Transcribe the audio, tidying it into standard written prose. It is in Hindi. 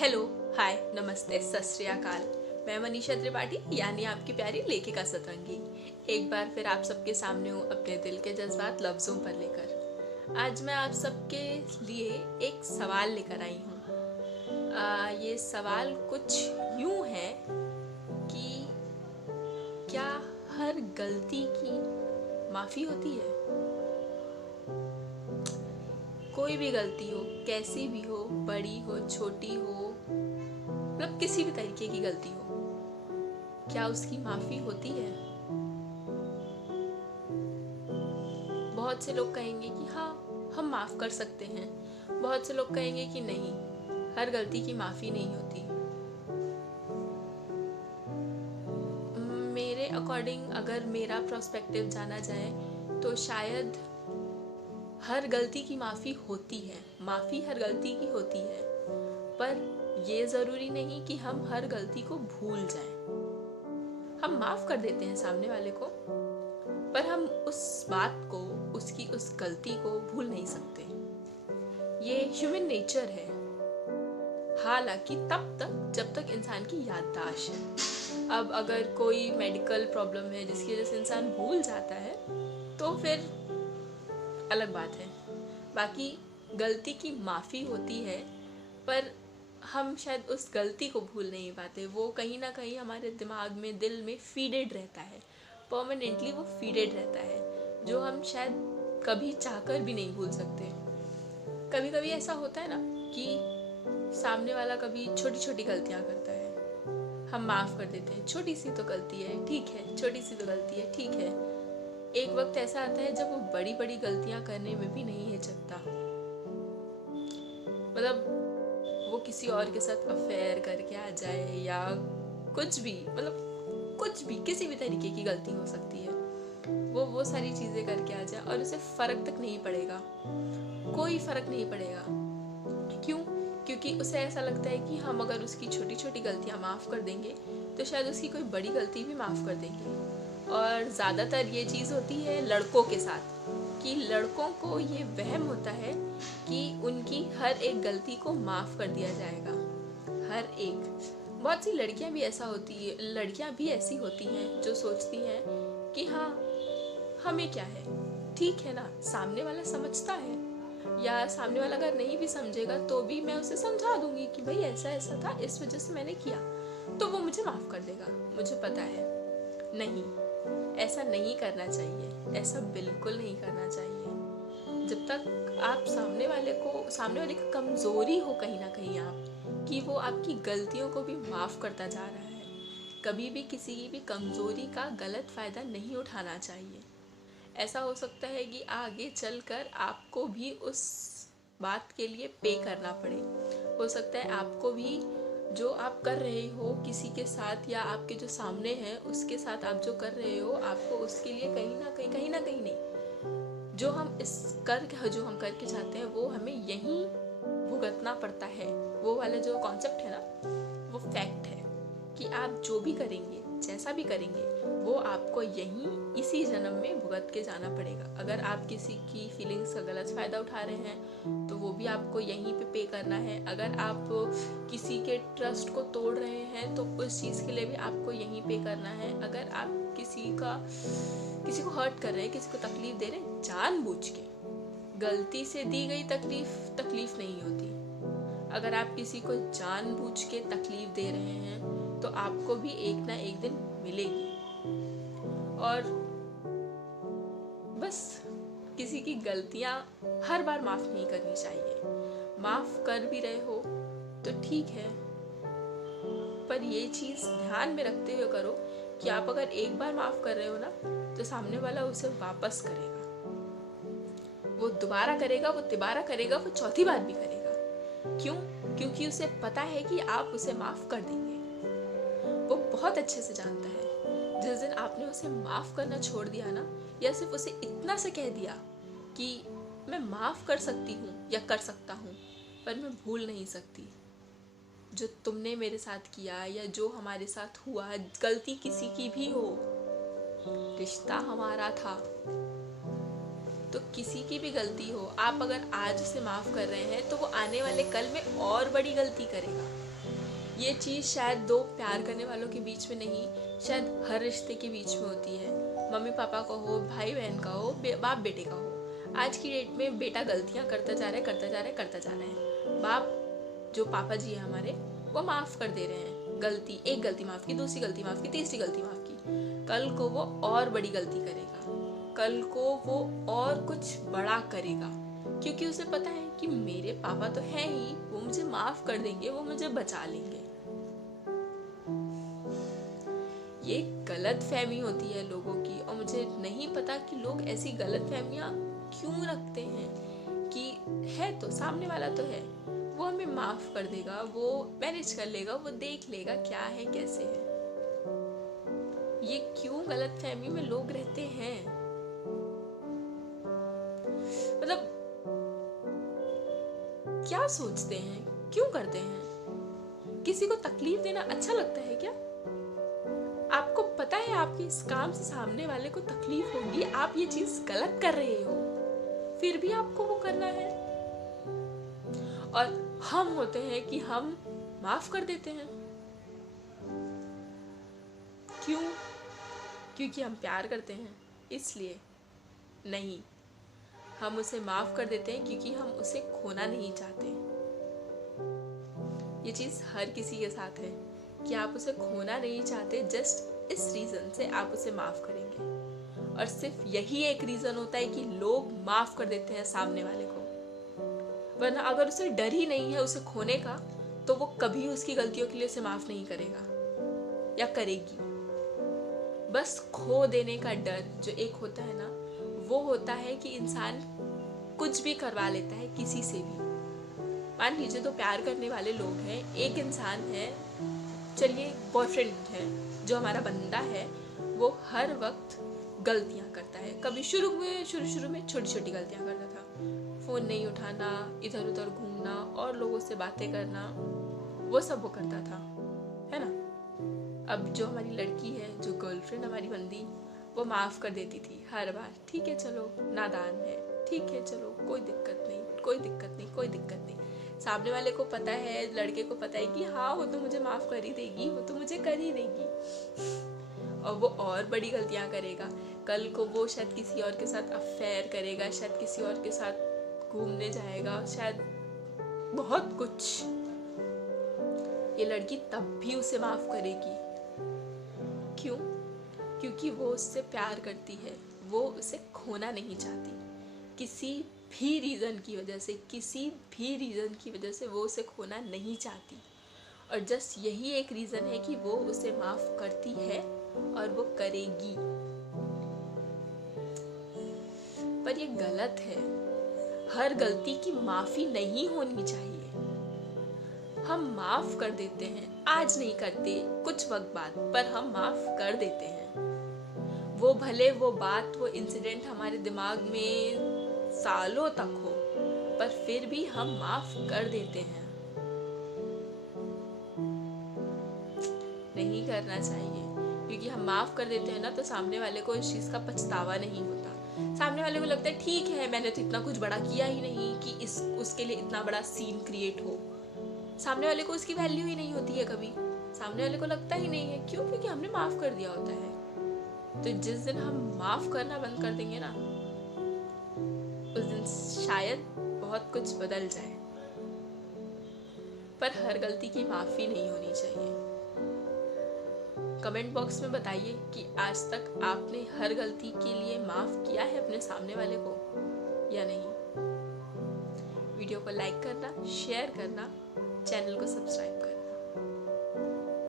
हेलो, हाय, नमस्ते, सत श्री अकाल। मैं मनीषा त्रिपाठी यानी आपकी प्यारी लेखिका सतरंगी एक बार फिर आप सबके सामने हूँ अपने दिल के जज्बात लफ्ज़ों पर लेकर। आज मैं आप सबके लिए एक सवाल लेकर आई हूँ। ये सवाल कुछ यूँ है कि क्या हर गलती की माफ़ी होती है? कोई भी गलती हो, कैसी भी हो, बड़ी हो, छोटी हो, मतलब किसी भी तरीके की गलती हो, क्या उसकी माफ़ी होती है? बहुत से लोग कहेंगे कि हाँ, हम माफ़ कर सकते हैं। बहुत से लोग कहेंगे कि नहीं, हर गलती की माफ़ी नहीं होती। मेरे अकॉर्डिंग अगर मेरा पर्सपेक्टिव जाना जाए तो शायद हर गलती की माफ़ी होती है। माफ़ी हर गलती की होती है, पर ये ज़रूरी नहीं कि हम हर गलती को भूल जाएं। हम माफ़ कर देते हैं सामने वाले को, पर हम उस बात को, उसकी उस गलती को भूल नहीं सकते। ये ह्यूमन नेचर है, हालांकि तब तक जब तक इंसान की याददाश्त है। अब अगर कोई मेडिकल प्रॉब्लम है जिसकी वजह से इंसान भूल जाता है तो फिर अलग बात है। बाकी गलती की माफ़ी होती है, पर हम शायद उस गलती को भूल नहीं पाते। वो कहीं ना कहीं हमारे दिमाग में, दिल में फीडेड रहता है, परमानेंटली वो फीडेड रहता है, जो हम शायद कभी चाहकर भी नहीं भूल सकते। कभी कभी ऐसा होता है ना कि सामने वाला कभी छोटी छोटी गलतियाँ करता है, हम माफ़ कर देते हैं, छोटी सी तो गलती है, ठीक है, छोटी सी तो गलती है, ठीक है। एक वक्त ऐसा आता है जब वो बड़ी बड़ी गलतियाँ करने में भी नहीं हिचकता। मतलब वो किसी और के साथ अफेयर करके आ जाए या कुछ भी, मतलब कुछ भी, किसी भी तरीके की गलती हो सकती है, वो सारी चीज़ें करके आ जाए और उसे फ़र्क तक नहीं पड़ेगा, कोई फ़र्क नहीं पड़ेगा। क्यों? क्योंकि उसे ऐसा लगता है कि हम अगर उसकी छोटी छोटी गलतियाँ माफ़ कर देंगे तो शायद उसकी कोई बड़ी गलती भी माफ़ कर देंगे। और ज़्यादातर ये चीज़ होती है लड़कों के साथ, कि लड़कों को ये वहम होता है कि उनकी हर एक गलती को माफ़ कर दिया जाएगा, हर एक। बहुत सी लड़कियां भी ऐसी होती हैं जो सोचती हैं कि हाँ, हमें क्या है, ठीक है ना, सामने वाला समझता है, या सामने वाला अगर नहीं भी समझेगा तो भी मैं उसे समझा दूंगी कि भाई ऐसा ऐसा था, इस वजह से मैंने किया, तो वो मुझे माफ़ कर देगा, मुझे पता है। नहीं, ऐसा नहीं करना चाहिए, ऐसा बिल्कुल नहीं करना चाहिए। जब तक आप सामने वाले की कमज़ोरी हो कहीं ना कहीं आप, कि वो आपकी गलतियों को भी माफ़ करता जा रहा है, कभी भी किसी की भी कमज़ोरी का गलत फ़ायदा नहीं उठाना चाहिए। ऐसा हो सकता है कि आगे चलकर आपको भी उस बात के लिए पे करना पड़े। हो सकता है आपको भी जो आप कर रहे हो किसी के साथ, या आपके जो सामने है उसके साथ आप जो कर रहे हो, आपको उसके लिए कहीं ना कहीं नहीं, जो हम करके चाहते हैं वो हमें यहीं भुगतना पड़ता है। वो वाला जो कॉन्सेप्ट है ना, वो फैक्ट है कि आप जो भी करेंगे, जैसा भी करेंगे, वो आपको यहीं इसी जन्म में भुगत के जाना पड़ेगा। अगर आप किसी की फीलिंग्स का गलत फ़ायदा उठा रहे हैं तो वो भी आपको यहीं पे करना है। अगर आप किसी के ट्रस्ट को तोड़ रहे हैं तो उस चीज़ के लिए भी आपको यहीं पे करना है। अगर आप किसी को हर्ट कर रहे हैं, किसी को तकलीफ़ दे रहे हैं जानबूझ के, गलती से दी गई तकलीफ़ नहीं होती। अगर आप किसी को जानबूझ के तकलीफ़ दे रहे हैं तो आपको भी एक ना एक दिन मिलेगी। और बस किसी की गलतियाँ हर बार माफ़ नहीं करनी चाहिए। माफ़ कर भी रहे हो तो ठीक है, पर ये चीज़ ध्यान में रखते हुए करो कि आप अगर एक बार माफ़ कर रहे हो ना, तो सामने वाला उसे वापस करेगा, वो दोबारा करेगा, वो तिबारा करेगा, वो चौथी बार भी करेगा। क्यों? क्योंकि उसे पता है कि आप उसे माफ़ कर देंगे। वो बहुत अच्छे से जानता है। जिस दिन आपने उसे माफ़ करना छोड़ दिया ना, या सिर्फ उसे इतना से कह दिया कि मैं माफ़ कर सकती हूँ या कर सकता हूँ, पर मैं भूल नहीं सकती जो तुमने मेरे साथ किया या जो हमारे साथ हुआ, गलती किसी की भी हो, रिश्ता हमारा था, तो किसी की भी गलती हो, आप अगर आज उसे माफ़ कर रहे हैं तो वो आने वाले कल में और बड़ी गलती करेगा। ये चीज़ शायद दो प्यार करने वालों के बीच में नहीं, शायद हर रिश्ते के बीच में होती है। मम्मी पापा का हो, भाई बहन का हो, बाप बेटे का हो। आज की डेट में बेटा गलतियाँ करता जा रहा है, करता जा रहा है, करता जा रहा है। बाप जो पापा जी है हमारे, वो माफ़ कर दे रहे हैं। गलती, एक गलती माफ़ की, दूसरी गलती माफ़ की, तीसरी गलती माफ़ की। कल को वो और बड़ी गलती करेगा, कल को वो और कुछ बड़ा करेगा, क्योंकि उसे पता है कि मेरे पापा तो हैं ही, वो मुझे माफ़ कर देंगे, वो मुझे बचा लेंगे। ये गलत फहमी होती है लोगों की, और मुझे नहीं पता कि लोग ऐसी गलत फहमियाँ क्यों रखते हैं कि है तो सामने वाला तो है, वो हमें माफ़ कर देगा, वो मैनेज कर लेगा, वो देख लेगा क्या है कैसे है। ये क्यों गलत फहमी में लोग रहते हैं? मतलब क्या सोचते हैं, क्यों करते हैं? किसी को तकलीफ देना अच्छा लगता है क्या? आपको पता है आपके इस काम से सामने वाले को तकलीफ होगी, आप ये चीज गलत कर रहे हो, फिर भी आपको वो करना है। और हम होते हैं कि हम माफ कर देते हैं। क्यों? क्योंकि हम प्यार करते हैं, इसलिए नहीं। हम उसे माफ कर देते हैं क्योंकि हम उसे खोना नहीं चाहते। ये चीज हर किसी के साथ है कि आप उसे खोना नहीं चाहते, जस्ट इस रीजन से आप उसे माफ करेंगे। और सिर्फ यही एक रीजन होता है कि लोग माफ कर देते हैं सामने वाले को, वरना अगर उसे डर ही नहीं है उसे खोने का, तो वो कभी उसकी गलतियों के लिए उसे माफ नहीं करेगा या करेगी। बस खो देने का डर जो एक होता है ना, वो होता है कि इंसान कुछ भी करवा लेता है किसी से भी। मान लीजिए तो प्यार करने वाले लोग हैं, एक इंसान है, चलिए बॉयफ्रेंड है, जो हमारा बंदा है, वो हर वक्त गलतियां करता है। कभी शुरू में छोटी छोटी गलतियां करता था, फ़ोन नहीं उठाना, इधर उधर घूमना और लोगों से बातें करना, वो सब वो करता था, है ना। अब जो हमारी लड़की है, जो गर्लफ्रेंड हमारी बंदी, वो माफ़ कर देती थी हर बार। ठीक है चलो, नादान है, ठीक है चलो, कोई दिक्कत नहीं, कोई दिक्कत नहीं, कोई दिक्कत नहीं। सामने वाले को पता है, लड़के को पता है कि हाँ वो तो मुझे माफ़ कर ही देगी, वो तो मुझे कर ही देगी, और वो और बड़ी गलतियाँ करेगा। कल को वो शायद किसी और के साथ अफेयर करेगा, शायद किसी और के साथ घूमने जाएगा, शायद बहुत कुछ। ये लड़की तब भी उसे माफ़ करेगी। क्यों? क्योंकि वो उससे प्यार करती है, वो उसे खोना नहीं चाहती। किसी भी रीज़न की वजह से, किसी भी रीज़न की वजह से वो उसे खोना नहीं चाहती। और जस्ट यही एक रीज़न है कि वो उसे माफ़ करती है और वो करेगी। पर ये गलत है। हर गलती की माफ़ी नहीं होनी चाहिए। हम माफ़ कर देते हैं, आज नहीं करते, कुछ वक्त बाद, पर हम माफ़ कर देते हैं। वो भले वो बात, वो इंसिडेंट हमारे दिमाग में सालों तक हो, पर फिर भी हम माफ़ कर देते हैं। नहीं करना चाहिए, क्योंकि हम माफ़ कर देते हैं ना, तो सामने वाले को इस चीज़ का पछतावा नहीं होता। सामने वाले को लगता है ठीक है, मैंने तो इतना कुछ बड़ा किया ही नहीं कि उसके लिए इतना बड़ा सीन क्रिएट हो। सामने वाले को उसकी वैल्यू ही नहीं होती है कभी। सामने वाले को लगता ही नहीं है। क्यों? क्योंकि हमने माफ़ कर दिया होता है। तो जिस दिन हम माफ़ करना बंद कर देंगे ना, उस दिन शायद बहुत कुछ बदल जाए। पर हर गलती की माफ़ी नहीं होनी चाहिए। कमेंट बॉक्स में बताइए कि आज तक आपने हर गलती के लिए माफ़ किया है अपने सामने वाले को या नहीं। वीडियो को लाइक करना, शेयर करना, चैनल को सब्सक्राइब करना।